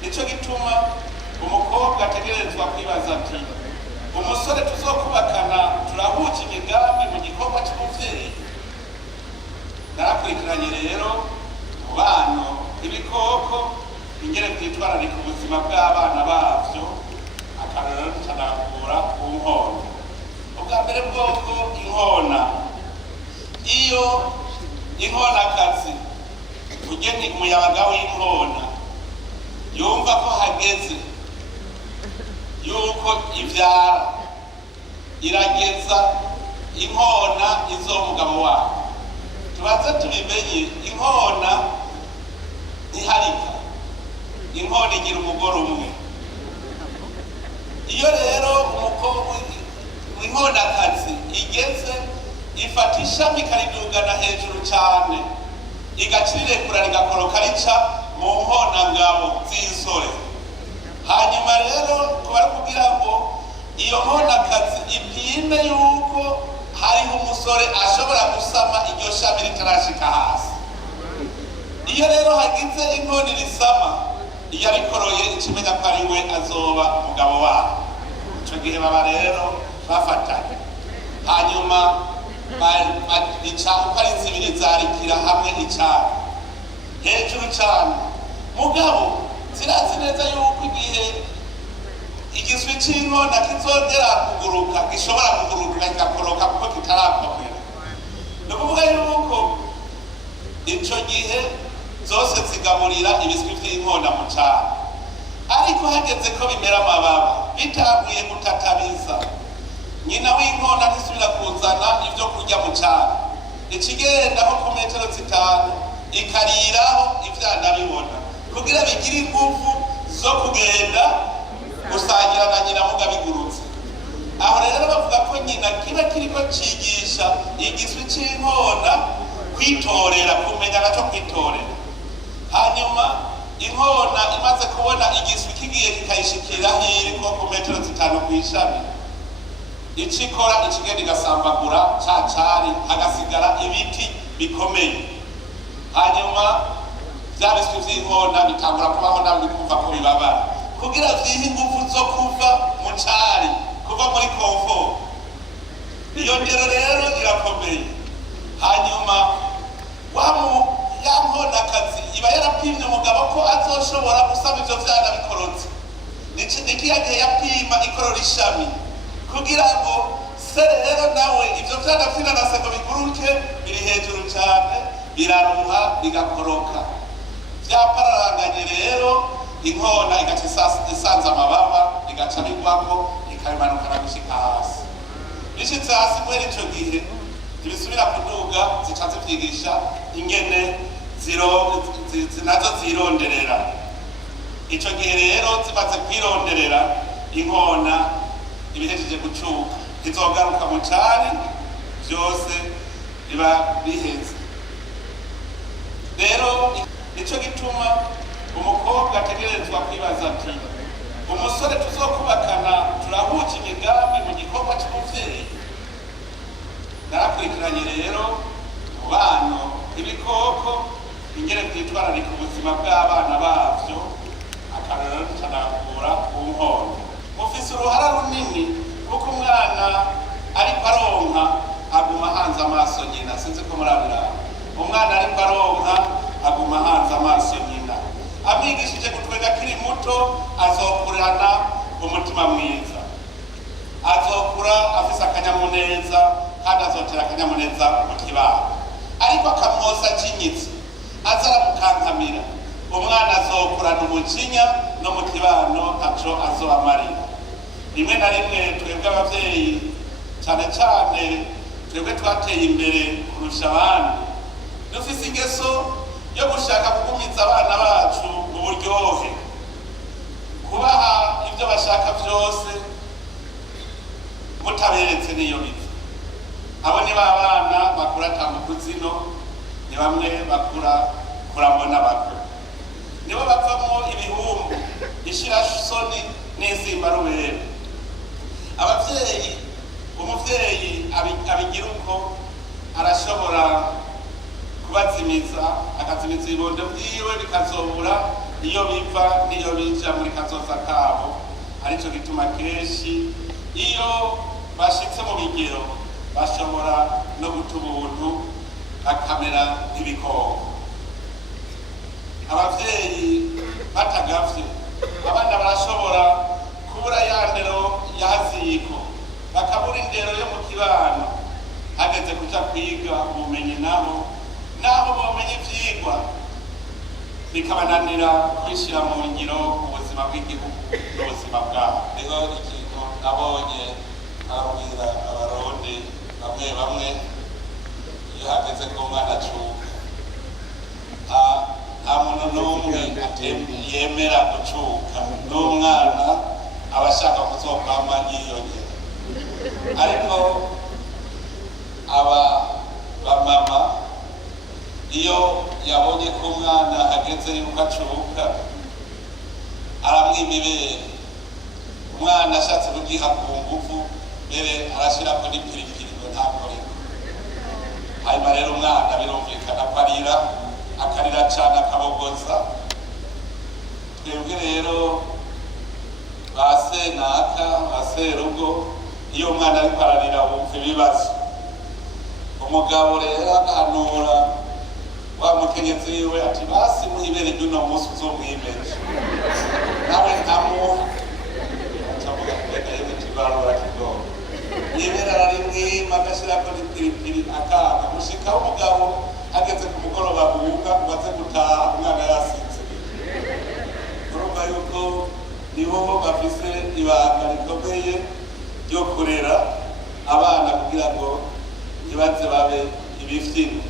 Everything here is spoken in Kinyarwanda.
nico gituma umukobwa ategerezwa kwibaza ati umusore tuzokubakana turahuje imigambi mu gikorwa cy'umuvyeyi. Narakurikiranye rero umubano ibikoko ingere kwitwararika ubuzima bw'abana bavyo, akarorero tukanakura ku nkona. Ubwa mbere bwoko inkona, iyo inkonakazi ugeni umuyabaga w'inkona yumva ko hageze yuko ivyara, irageza inkona izomugabo wawe. Tubaze tubimenye, inkona ntiharika, inkona igira umugore umwe. Iyo rero inkonakazi igeze ifata ishami karidugana hejuru cyane, igacirekura rigakoroka rica mu nkonangabo z'insore. Hanyuma rero kuba ari kugira ngo iyo nkonakazi ipime yuko hariho umusore ashobora gusama iryo shami ritarashika hasi. Iyo rero hagize inkoni risama, iyo arikoroye ikimenya ko ari we azoba umugabo wabo. Ico gihe baba rero bafatanye, hanyuma uko ari zibiri zarikira hamwe icana hejuru cyane. Mugabo zirazi neza yuko igihe igiswi cy'inkona kizongera kuguruka, gishobora kuguruka kigakoroka kuko kitarakomera. Ni ukuvuga yuko ico gihe zose zigaburira ibiswi by'inkona mu cana, ariko hageze ko bimera amababa bitaguye gutatabiza, nyina w'inkona ntisubira kuzana ibyo kurya mu cana, ikigenda nko ku metero 5 ikariraho ivyana bibona kugira bigire ingufu zo kugenda gusangira na nyina muga bigurutse. Aho rero bavuga ko nyina kiba kiriko cigisha igiswi c'inkona kwitorera, kumenya naco kwitorera. Hanyuma inkona imaze kubona igiswi kigiye kikayishikira hiri nko ku metero 5 kw'ishami, icikora ikigenda igasambagura cacari, hagasigara ibiti bikomeye. Hanyuma vya biswi vy'inkona bitangura kubaho nawe bikumva ko bibabara, kugira vyihe ingufu zo kuva mu cari, kuva muri komfort. Iyo ndero rero irakomeye. Hanyuma ya nkonakazi iba yarapimye umugabo ko azoshobora gusama ivyo vyana bikorotse. Nikiya gihe yapima ikorora ishami kugira ngo se rero nawe ivyo vyana vy'inanasi ngo biguruke biri hejuru cyane, biraruha bigakoroka. Vyapararanganye rero inkona igaca isanza amababa, igaca bigwako ikabimanukana gushika hasi. Bishitse hasi kubera ico gihe ntibisubira kuduga, zica zivyigisha ingene nazo zironderera. Ico gihe rero zimaze kwironderera, inkona ibihejeje gucuka izogaruka mu cari, vyose biba biheze. Rero nico gituma umukobwa ategerezwa kwibaza ati umusore tuzokubakana turahuje imigambi mu gikorwa cy'umuvyeyi. Narakurikiranye rero umubano ibikoko ingere kwitwararika ubuzima bw'abana bavyo, akarorero tukanakura ku nkona. Mufise uruhara runini kuko umwana ariko aronka aguma hanze amaso nyina. Sinzi ko murabira, umwana ariko aronka aguma hanze amaso nyina. Amwigishije gutwenga kiri muto, azokurana umutima mwiza, azokura afise akanyamuneza, kandi azotera akanyamuneza mu kibano. Ariko akamwosa jinyitse azaramukankamira, umwana azokurana umujinya no mu kibano ntaco azoamarira. Rimwe na rimwe twebwe abavyeyi, cyane cyane twebwe twateye imbere kurusha abandi, dufise ingeso yo gushaka kugumiza abana bacu mu buryohe, kubaha ibyo bashaka byose mutaberetse n'iyo biva. Abo ni babana bakura tambukuzino, ni bamwe bakura kurambona bakuru, nibo bavamo ibihumbu, ishirasoni n'insimba rubere. Abavyeyi, umuvyeyi abigira uko arashobora kubazimiza, akazimiza ibibondo vyiwe bikazobura, iyo biva niyo bija muri kazoza kabo. Arico gituma kenshi iyo bashitse mu bigero bashobora no guta ubuntu bakamera nk'ibikoko. Abavyeyi batagavye abana barashobora kubura ya ndero yaziko, bakabura indero yo mu kibano, hageze kuja kwiga ubumenyi naho bomenye ivyigwa bikabananira kwishira mu ngiro ubuzima bw'igihugu n'ubuzima bwabo. Rero ikintu nabonye abwira abarundi bamwe iyo hageze ko umwana acuka, nta muntu n'umwe yemera gucuka, n'umwana aba ashaka kuzokwama yiyongera. Ariko aba bamama iyo yabonye ko umwana ageze yuko acuka aramwima ibere, umwana ashatse kugiha ku nguvu mbere arashirako n'ipiripiri ngo ntakoreko. Hanyuma rero umwana birumvikana ko arira, akarira cane akabogoza. Twebwe rero ba senaka ba serugo iyo umwana ariko ararira wumva ibibazo. Umugabo rero agahanura wa mukenyezi wiwe ati basi muhibere ry'uno munsi uzomwimeje nawe nkamuha acavuga kureka yewe kibarura kigogo yibera ararimwima agashirako n'ipiripiri akanga gushika umugabo ageze ku mugoroba buga baze gutaha umwana yasinze. Urumva yuko nibo bafise ibanga rikomeye ryo kurera abana kugira ngo ntibaze babe ibifyino.